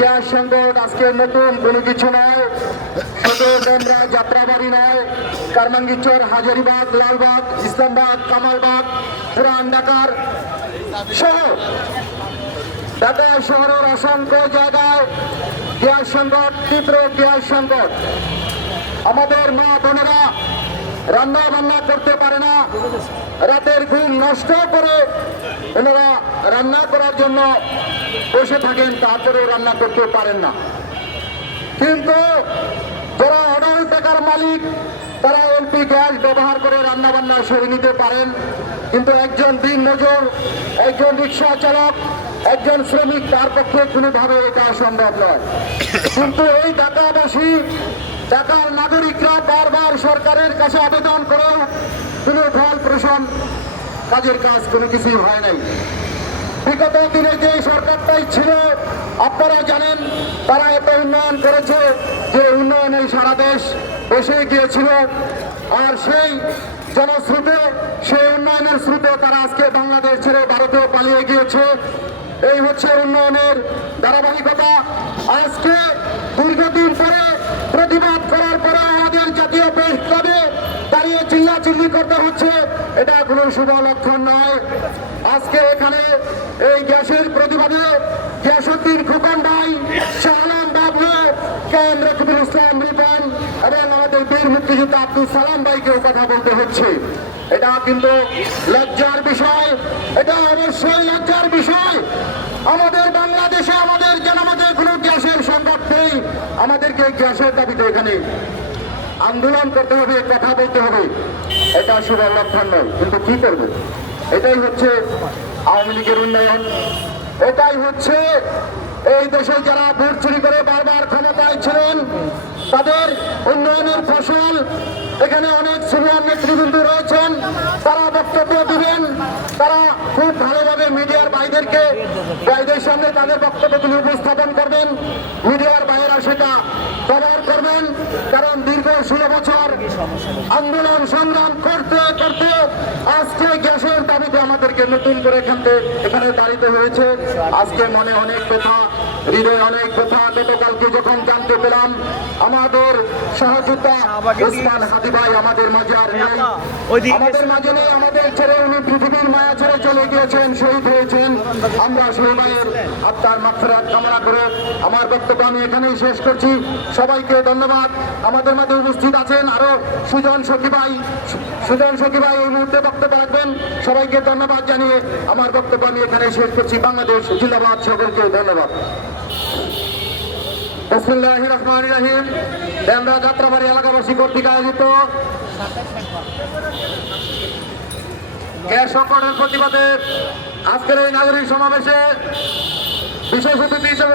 Gas সংকট, আজকে নতুন কোনো কিছু নয়। শুধু ডেমরা যাত্রাবাড়ি নয়, কারমাঙ্গিচর, হাজারিবাগ, লালবাগ, ইসলামবাগ, কামালবাগ, পুরান ঢাকার সহ ঢাকা শহরের অসংখ্য জায়গায় গ্যাস সংকট, তীব্র গ্যাস সংকট। আমাদের মা বোনেরা রান্না বান্না করতে পারে না। রাতের ঘুম নষ্ট করে ওনারা রান্না করার জন্য বসে থাকেন তারপরেও রান্না করতে পারেন না। কিন্তু যারা অনাল টাকার মালিক, তারা এলপি গ্যাস ব্যবহার করে রান্না বান্না সরে নিতে পারেন। কিন্তু একজন দিন মজুর একজন রিক্সা চালক, একজন শ্রমিক, তার পক্ষে কোনোভাবে এটা সম্ভব নয়। কিন্তু এই ঢাকাবাসী, ঢাকার নাগরিকরা বারবার সরকারের কাছে আবেদন করেও কোনো ফল প্রশন কাজের কাজ কোনো কিছুই হয় নাই। বিগত দিনে যে সরকারটাই ছিল, আপনারা জানেন, তারা এত উন্নয়ন করেছে যে উন্নয়নে সারা দেশ বসে গিয়েছিল। আর সেই জনস্রোতে সেই উন্নয়নের স্রোতে তারা আজকে বাংলাদেশ ছেড়ে ভারতেও পালিয়ে গিয়েছে। এই হচ্ছে উন্নয়নের ধারাবাহিকতা। আজকে দীর্ঘদিন পরে প্রতিবাদ করার পরে আমাদের জাতীয় প্রেস ক্লাবে দাঁড়িয়ে চিল্লা চিল্লি করতে হচ্ছে। কোনো শুভ লক্ষণ নয়। আজকে এখানে এই গ্যাসের প্রতিবাদে গ্যাসুদ্দিন খোকন ভাই, শাহনাম বাবু কেন্দ্র রকিবুল ইসলাম রিপন এবং আমাদের বীর মুক্তিযোদ্ধা আব্দুল সালাম ভাইকেও কথা বলতে হচ্ছে। এটা কিন্তু লজ্জার বিষয়, এটা অবশ্যই লজ্জার বিষয়। আমাদের বাংলাদেশে আমাদের জনমতে কোনো গ্যাসের সংকট নেই। আমাদেরকে গ্যাসের দাবিতে এখানে আন্দোলন করতে হবে, কথা বলতে হবে। এটা আসলে লক্ষণ নয়, কিন্তু কি করব? এটাই হচ্ছে আওয়ামী লীগের উন্নয়ন। এটাই হচ্ছে এই দেশে যারা ভোট চুরি করে বারবার ক্ষমতায় ছিলেন তাদের উন্নয়নের ফসল। এখানে অনেক সিনিয়র নেতৃবৃন্দ রয়েছেন, তারা বক্তব্য তাদের বক্তব্যগুলি উপস্থাপন করবেন। মিডিয়ার বাইরে সেটা কভার করবেন, কারণ দীর্ঘ ষোলো বছর আন্দোলন সংগ্রাম করতে করতে আজকে দাবিতে আমাদেরকে নতুন করে এখান এখানে দাঁড়িতে হয়েছে। আজকে মনে অনেক কথা, হৃদয়ে অনেক কথা। গতকালকে যখন জানতে পেলাম, আমাদের ওসমান হাদি ভাই আমাদের মাঝে আর নেই। আমাদের মাঝে নেই, আমাদের ছেড়ে উনি পৃথিবীর মায়া ছেড়ে চলে গিয়েছেন, শহীদ হয়েছেন। আমরা সেই মায়ের আত্মার কামনা করে আমার বক্তব্য আমি এখানেই শেষ করছি। সবাইকে ধন্যবাদ। আমাদের মধ্যে উপস্থিত আছেন আরও সুজন সখী ভাই। সুজন সখী ভাই এই মুহূর্তে বক্তব্য রাখবেন। সবাইকে ধন্যবাদ জানিয়ে আমার বক্তব্য আমি এখানে শেষ করছি। বাংলাদেশ জিন্দাবাদ, সকলকে ধন্যবাদ। আয়োজিত প্রতিবাদে আজকের এই নাগরিক সমাবেশে বিশেষ অতিথি হিসেবে